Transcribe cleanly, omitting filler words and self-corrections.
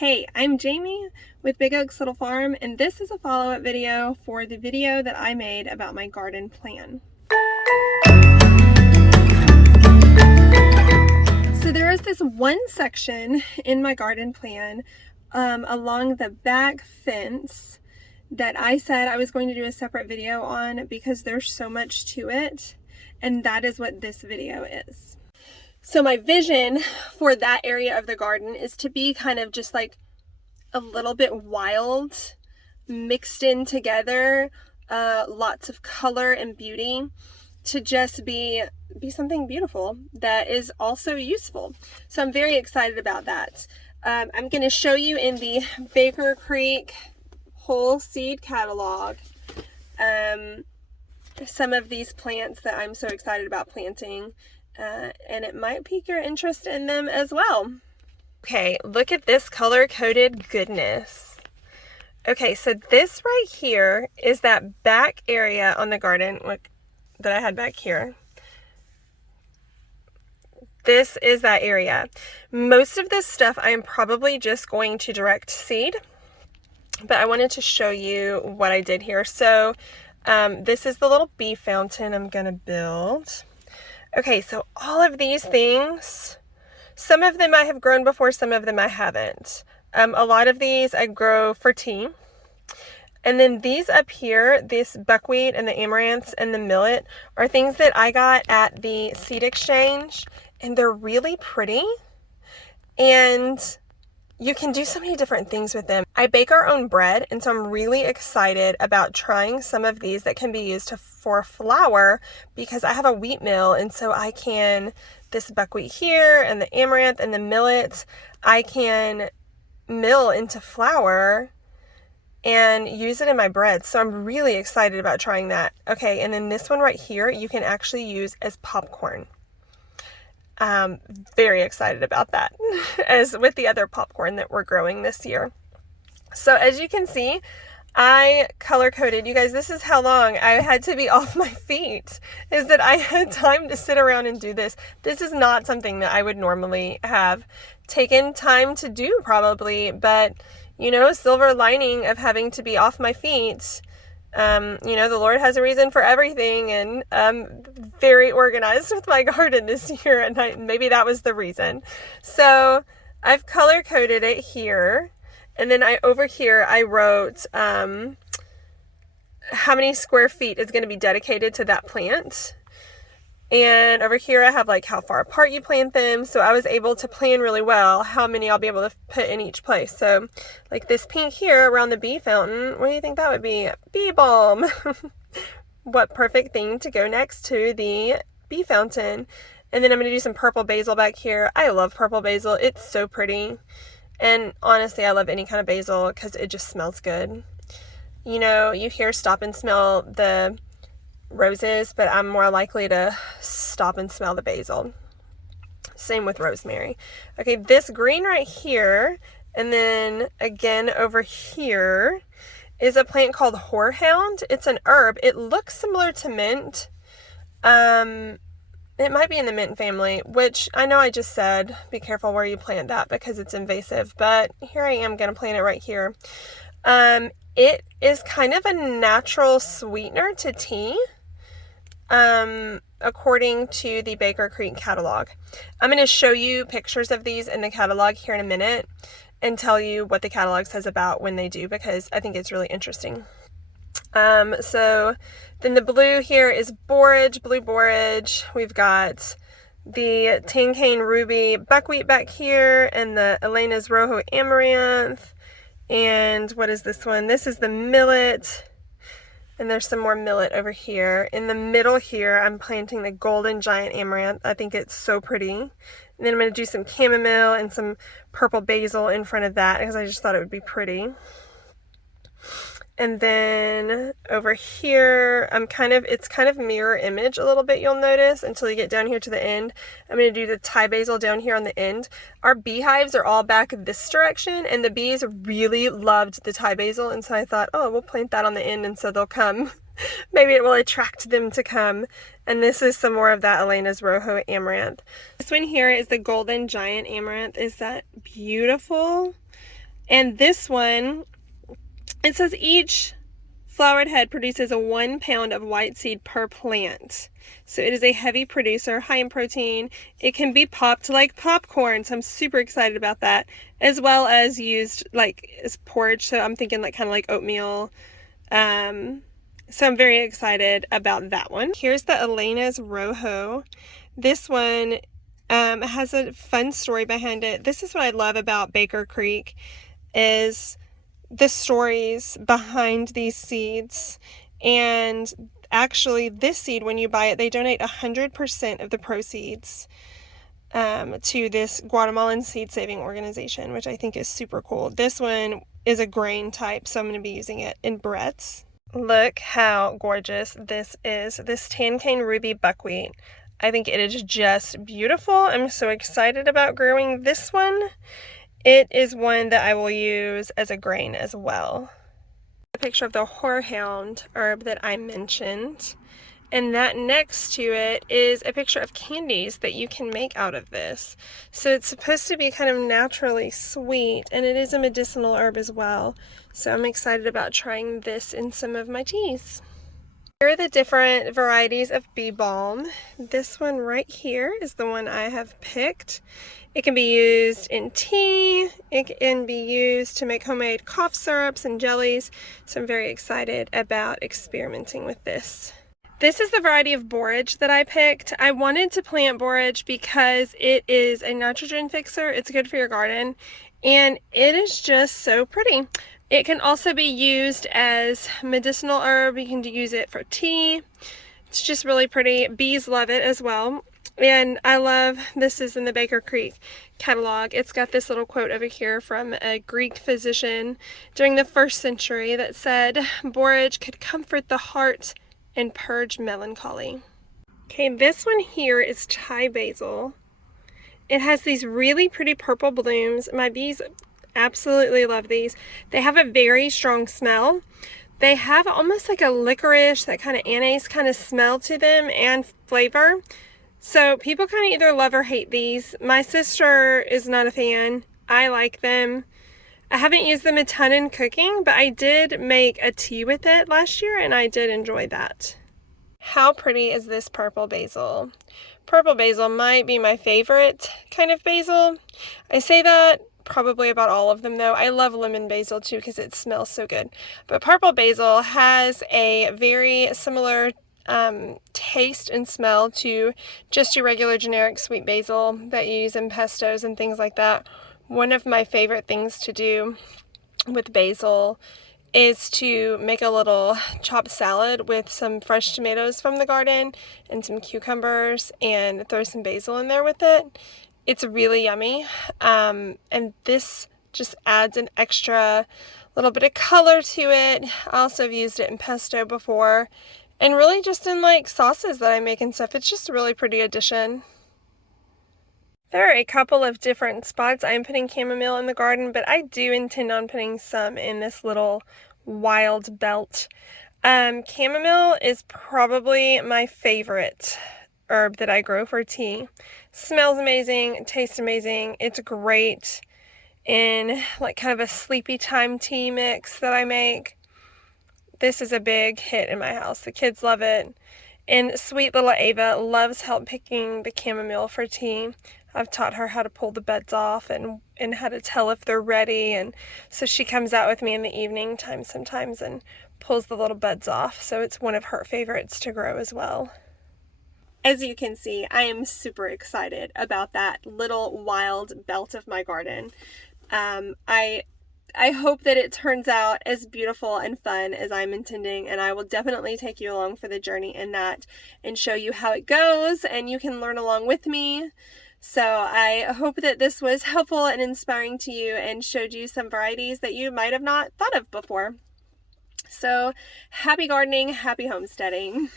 Hey, I'm Jamie with Big Oaks Little Farm, and this is a follow-up video for the video that I made about my garden plan. So there is this one section in my garden plan along the back fence that I said I was going to do a separate video on because there's so much to it, and that is what this video is. So my vision for that area of the garden is to be kind of just like a little bit wild, mixed in together, lots of color and beauty, to just be something beautiful that is also useful. So I'm very excited about that. I'm going to show you in the Baker Creek whole seed catalog some of these plants that I'm so excited about planting. And it might pique your interest in them as well. Okay, look at this color-coded goodness. Okay, so this right here is that back area on the garden that I had back here. This is that area. Most of this stuff I am probably just going to direct seed, but I wanted to show you what I did here. So this is the little bee fountain I'm gonna build. Okay, so all of these things, some of them I have grown before, some of them I haven't. A lot of these I grow for tea. And then these up here, this buckwheat and the amaranths and the millet, are things that I got at the seed exchange, and they're really pretty. And you can do so many different things with them. I bake our own bread, and so I'm really excited about trying some of these that can be used for flour, because I have a wheat mill, and so I can, this buckwheat here and the amaranth and the millet, I can mill into flour and use it in my bread. So I'm really excited about trying that. Okay, and then this one right here, you can actually use as popcorn. Very excited about that, as with the other popcorn that we're growing this year. So as you can see, I color-coded. You guys, this is how long I had to be off my feet, is that I had time to sit around and do this. This is not something that I would normally have taken time to do probably, but you know, silver lining of having to be off my feet. You know, the Lord has a reason for everything, and I'm very organized with my garden this year, and maybe that was the reason. So I've color-coded it here, and then over here I wrote how many square feet is going to be dedicated to that plant. And over here I have like how far apart you plant them, so I was able to plan really well how many I'll be able to put in each place. So like this pink here around the bee fountain, what do you think that would be? Bee balm. What perfect thing to go next to the bee fountain. And then I'm going to do some purple basil back here. I love purple basil. It's so pretty. And honestly, I love any kind of basil because it just smells good. You know, you hear stop and smell the roses, but I'm more likely to stop and smell the basil. Same with rosemary. Okay, this green right here, and then again over here, is a plant called Horohound. It's an herb. It looks similar to mint. It might be in the mint family, which I know I just said be careful where you plant that because it's invasive, but here I am going to plant it right here. It is kind of a natural sweetener to tea, according to the Baker Creek catalog. I'm going to show you pictures of these in the catalog here in a minute and tell you what the catalog says about when they do, because I think it's really interesting. So then the blue here is borage, blue borage. We've got the Tangane ruby buckwheat back here, and the Elena's Rojo amaranth. And what is this one? This is the millet. And there's some more millet over here. In the middle here, I'm planting the golden giant amaranth. I think it's so pretty. And then I'm going to do some chamomile and some purple basil in front of that because I just thought it would be pretty. And then over here, it's kind of mirror image a little bit, you'll notice, until you get down here to the end. I'm going to do the Thai basil down here on the end. Our beehives are all back this direction, and the bees really loved the Thai basil, and so I thought, oh, we'll plant that on the end, and so they'll come. Maybe it will attract them to come. And this is some more of that Elena's Rojo amaranth. This one here is the golden giant amaranth. Is that beautiful? And this one, it says each flowered head produces 1 pound of white seed per plant. So it is a heavy producer, high in protein. It can be popped like popcorn, so I'm super excited about that, as well as used like as porridge. So I'm thinking like kind of like oatmeal. So I'm very excited about that one. Here's the Elena's Rojo. This one has a fun story behind it. This is what I love about Baker Creek, is the stories behind these seeds. And actually this seed, when you buy it, they donate 100% of the proceeds to this Guatemalan seed saving organization, which I think is super cool. This one is a grain type, so I'm going to be using it in breadths. Look how gorgeous this is. This Tan Cane Ruby Buckwheat. I think it is just beautiful. I'm so excited about growing this one. It is one that I will use as a grain as well. A picture of the Horohound herb that I mentioned. And that next to it is a picture of candies that you can make out of this. So it's supposed to be kind of naturally sweet, and it is a medicinal herb as well. So I'm excited about trying this in some of my teas. Here are the different varieties of bee balm. This one right here is the one I have picked. It can be used in tea. It can be used to make homemade cough syrups and jellies. So I'm very excited about experimenting with this. This is the variety of borage that I picked. I wanted to plant borage because it is a nitrogen fixer. It's good for your garden, and it is just so pretty. It can also be used as medicinal herb. You can use it for tea. It's just really pretty. Bees love it as well. And I love, this is in the Baker Creek catalog. It's got this little quote over here from a Greek physician during the 1st century that said, "Borage could comfort the heart and purge melancholy." Okay, this one here is Thai basil. It has these really pretty purple blooms. My bees absolutely love these. They have a very strong smell. They have almost like a licorice, that kind of anise kind of smell to them and flavor. So people kind of either love or hate these. My sister is not a fan. I like them. I haven't used them a ton in cooking, but I did make a tea with it last year and I did enjoy that. How pretty is this purple basil? Purple basil might be my favorite kind of basil. I say that probably about all of them though. I love lemon basil too because it smells so good. But purple basil has a very similar taste and smell to just your regular generic sweet basil that you use in pestos and things like that. One of my favorite things to do with basil is to make a little chopped salad with some fresh tomatoes from the garden and some cucumbers and throw some basil in there with it. It's really yummy, and this just adds an extra little bit of color to it. I also have used it in pesto before, and really just in like sauces that I make and stuff. It's just a really pretty addition. There are a couple of different spots I'm putting chamomile in the garden, but I do intend on putting some in this little wild belt. Chamomile is probably my favorite herb that I grow for tea. Smells amazing, tastes amazing. It's great in like kind of a sleepy time tea mix that I make. This is a big hit in my house. The kids love it. And sweet little Ava loves help picking the chamomile for tea. I've taught her how to pull the buds off and how to tell if they're ready. And so she comes out with me in the evening time sometimes and pulls the little buds off. So it's one of her favorites to grow as well. As you can see, I am super excited about that little wild belt of my garden. I hope that it turns out as beautiful and fun as I'm intending, and I will definitely take you along for the journey in that and show you how it goes, and you can learn along with me. So I hope that this was helpful and inspiring to you and showed you some varieties that you might have not thought of before. So happy gardening, happy homesteading.